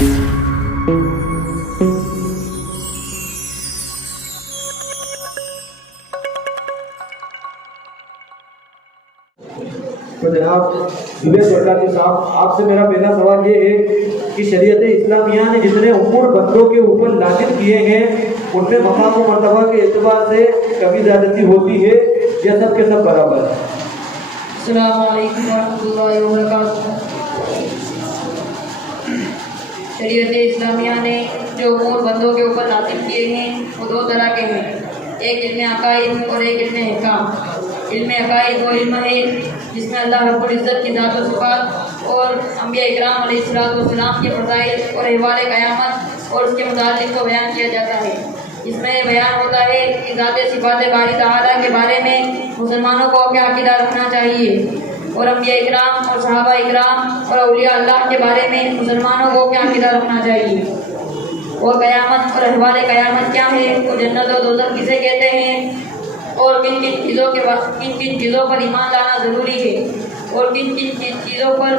تو جناب جبیر برکاتی صاحب، آپ سے میرا پہلا سوال یہ ہے کہ شریعت اسلامیہ نے جتنے امور بندوں کے اوپر لازم کیے ہیں ان میں مقام و مرتبہ کے اعتبار سے کمی زیادتی ہوتی ہے یا سب کے سب برابر ہے؟ السلام علیکم ورحمۃ اللہ وبرکاتہ۔ شریعت اسلامیہ نے جو امور بندوں کے اوپر لازم کیے ہیں وہ دو طرح کے ہیں، ایک علم عقائد اور ایک علم احکام۔ علم عقائد وہ علم ہے جس میں اللہ رب العزت کی ذات و صفات اور انبیاء اکرام علیہ السلام کے فضائل اور احوال قیامت اور اس کے متعلق کو بیان کیا جاتا ہے۔ اس میں یہ بیان ہوتا ہے کہ ذات صفات باری تعالیٰ کے بارے میں مسلمانوں کو کیا عقیدہ رکھنا چاہیے، اور انبیاء اکرام اور صحابہ اکرام اور اولیاء اللہ کے بارے میں مسلمانوں کو کیا عقیدہ رکھنا چاہیے، اور قیامت اور احوال قیامت کیا ہے، اور جنت و دوزخ کسے کہتے ہیں، اور کن کن چیزوں پر ایمان لانا ضروری ہے، اور کن چیزوں پر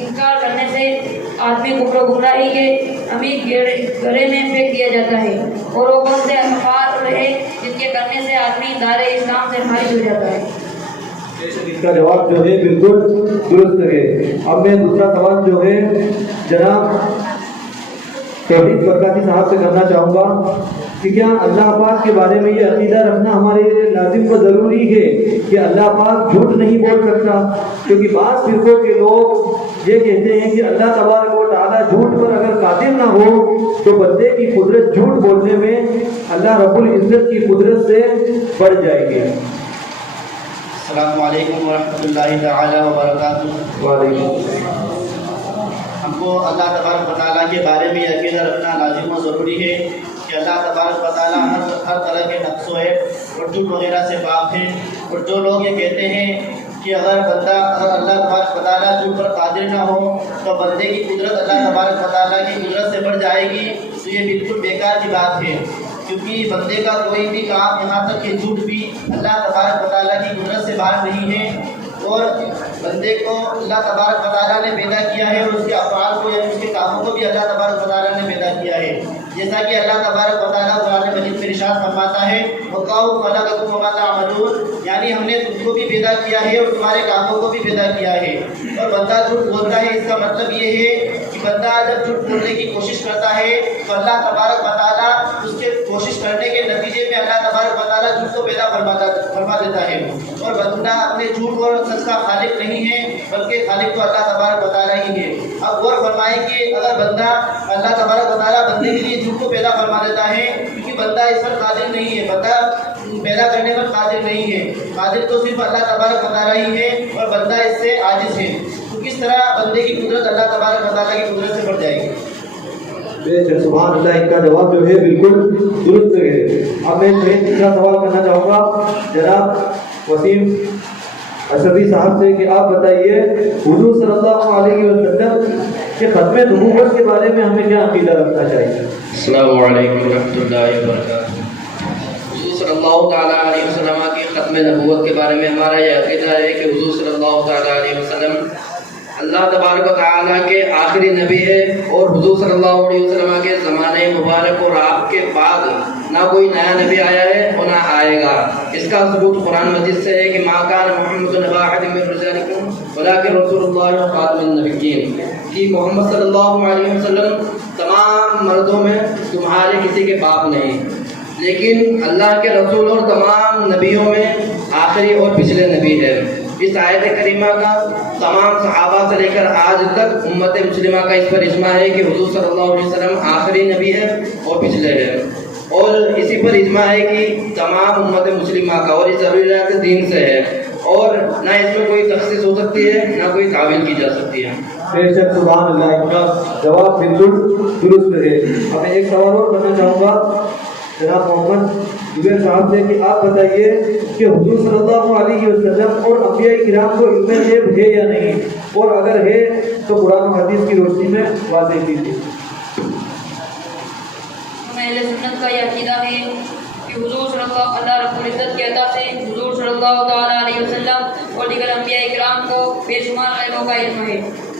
انکار کرنے سے آدمی کفر و گمراہی کے عمیق گڑھے میں پھینک دیا جاتا ہے، اور وہ کون سے افعال ہے جن کے کرنے سے آدمی دار اسلام سے خارج ہو جاتا ہے۔ اس کا جواب جو ہے بالکل درست ہے۔ اب میں دوسرا سوال جو ہے جناب توحید برکاتی صاحب سے کرنا چاہوں گا کہ کیا اللہ پاک کے بارے میں یہ عقیدہ رکھنا ہمارے لیے لازم و ضروری ہے کہ اللہ پاک جھوٹ نہیں بول سکتا؟ کیونکہ بعض فرقوں کے لوگ یہ کہتے ہیں کہ اللہ تبارک و تعالیٰ جھوٹ پر اگر قادر نہ ہو تو بندے کی قدرت جھوٹ بولنے میں اللہ رب العزت کی قدرت سے بڑھ جائے گی۔ السلام علیکم ورحمۃ اللہ تعالیٰ وبرکاتہ۔ وعلیکم السلام۔ ہم کو اللہ تبارک و تعالیٰ کے بارے میں یہ عقیدہ رکھنا لازم و ضروری ہے کہ اللہ تبارک و تعالیٰ ہر طرح کے نقص و عیب اور جھوٹ وغیرہ سے پاک ہے، اور جو لوگ یہ کہتے ہیں کہ اگر اللہ تبارک و تعالیٰ جھوٹ پر قادر نہ ہو تو بندے کی قدرت اللہ تبارک و تعالیٰ کی قدرت سے بڑھ جائے گی، تو یہ بالکل بیکار کی بات ہے، کیونکہ بندے کا کوئی بھی کام یہاں تک کہ جھوٹ بھی اللہ تبارک و تعالیٰ کی قدرت سے باہر نہیں ہے، اور بندے کو اللہ تبارک و تعالیٰ نے پیدا کیا ہے، اور اس کے افعال کو یعنی اس کے کاموں کو بھی اللہ تبارک و تعالیٰ نے پیدا کیا ہے، جیسا کہ اللہ تبارک و تعالیٰ قرآن مجید میں ارشاد فرماتا ہے وَقَوْ خَلَقَكُمْ وَمَا تَعْمَلُونَ، یعنی ہم نے تم کو بھی پیدا کیا ہے اور تمہارے کاموں کو بھی پیدا کیا ہے۔ اور بندہ جھوٹ بولتا ہے، اس کا مطلب یہ ہے کہ بندہ جب جھوٹ بولنے کی کوشش کرتا ہے تو اللہ تبارک و تعالیٰ اس کے کوشش کرنے کے نتیجے میں اللہ تبارک و تعالیٰ جھوٹ کو پیدا فرما دیتا ہے، اور بندہ اپنے جھوٹ اور سچ کا خالق نہیں ہے بلکہ خالق تو اللہ تبارک و تعالیٰ ہی ہے۔ اب غور فرمائیں کہ اگر بندہ اللہ تبارک و تعالیٰ بندے کے لیے جھوٹ کو پیدا فرما دیتا ہے، کیونکہ بندہ اس پر قادر نہیں ہے، بندہ پیدا کرنے پر قادر نہیں ہے، قادر تو صرف اللہ تبارک و تعالیٰ ہی ہے، اور بندہ اس سے عاجز ہے، تو کس طرح بندے کی قدرت اللہ تبارک و تعالیٰ کی قدرت سے بڑھ جائے گی؟ بے شک سبحان اللہ، ان کا جواب جو ہے بالکل درست ہے۔ اب میں تیسرا سوال کرنا چاہوں گا جناب وسیم اشرفی صاحب سے کہ آپ بتائیے حضور صلی اللہ علیہ وسلم کے ختم نبوت کے بارے میں ہمیں کیا عقیدہ رکھنا چاہیے؟ السلام علیکم ورحمۃ اللہ وبرکاتہ۔ حضور صلی اللہ تعالیٰ علیہ وسلم کی ختم نبوت کے بارے میں ہمارا یہ عقیدہ ہے کہ حضور صلی اللہ تعالیٰ علیہ وسلم اللہ تبارک و تعالیٰ کے آخری نبی ہے، اور حضور صلی اللہ علیہ وسلم کے زمانے مبارک اور آپ کے بعد نہ کوئی نیا نبی آیا ہے اور نہ آئے گا۔ اس کا ثبوت قرآن مجید سے ہے کہ ما کان محمد نبا احد من رجالکم ولکن رسول اللہ خاتم النبیین، کہ محمد صلی اللہ علیہ وسلم تمام مردوں میں تمہارے کسی کے باپ نہیں، لیکن اللہ کے رسول اور تمام نبیوں میں آخری اور پچھلے نبی ہے۔ اس آیت کریمہ کا تمام صحابہ سے لے کر آج تک امت مسلمہ کا اس پر اجماع ہے کہ حضور صلی اللہ علیہ وسلم آخری نبی ہے اور پچھلے ہے، اور اسی پر اجماع ہے کہ تمام امت مسلمہ کا، اور یہ ضروریات دین سے ہے، اور نہ اس میں کوئی تخصیص ہو سکتی ہے نہ کوئی تعویل کی جا سکتی ہے۔ بے شک سبحان اللہ، ان کا جواب بالکل درست ہے۔ اب میں ایک سوال اور کرنا چاہوں گا جناب محمد جبیر صاحب سے کہ آپ بتائیے کہ حضور صلی اللہ علیہ وسلم اور انبیاء کرام کو علم غیب ہے یا نہیں، اور اگر ہے تو قرآن و حدیث کی روشنی میں واضح کیجیے۔ ہمیں اہل سنت کا یہ عقیدہ ہے کہ حضور صلی اللہ رب العزت کے عطا سے حضور صلی اللہ تعالیٰ علیہ وسلم اور دیگر انبیاء اکرام کو بے شمار غیبوں کا علم ہے،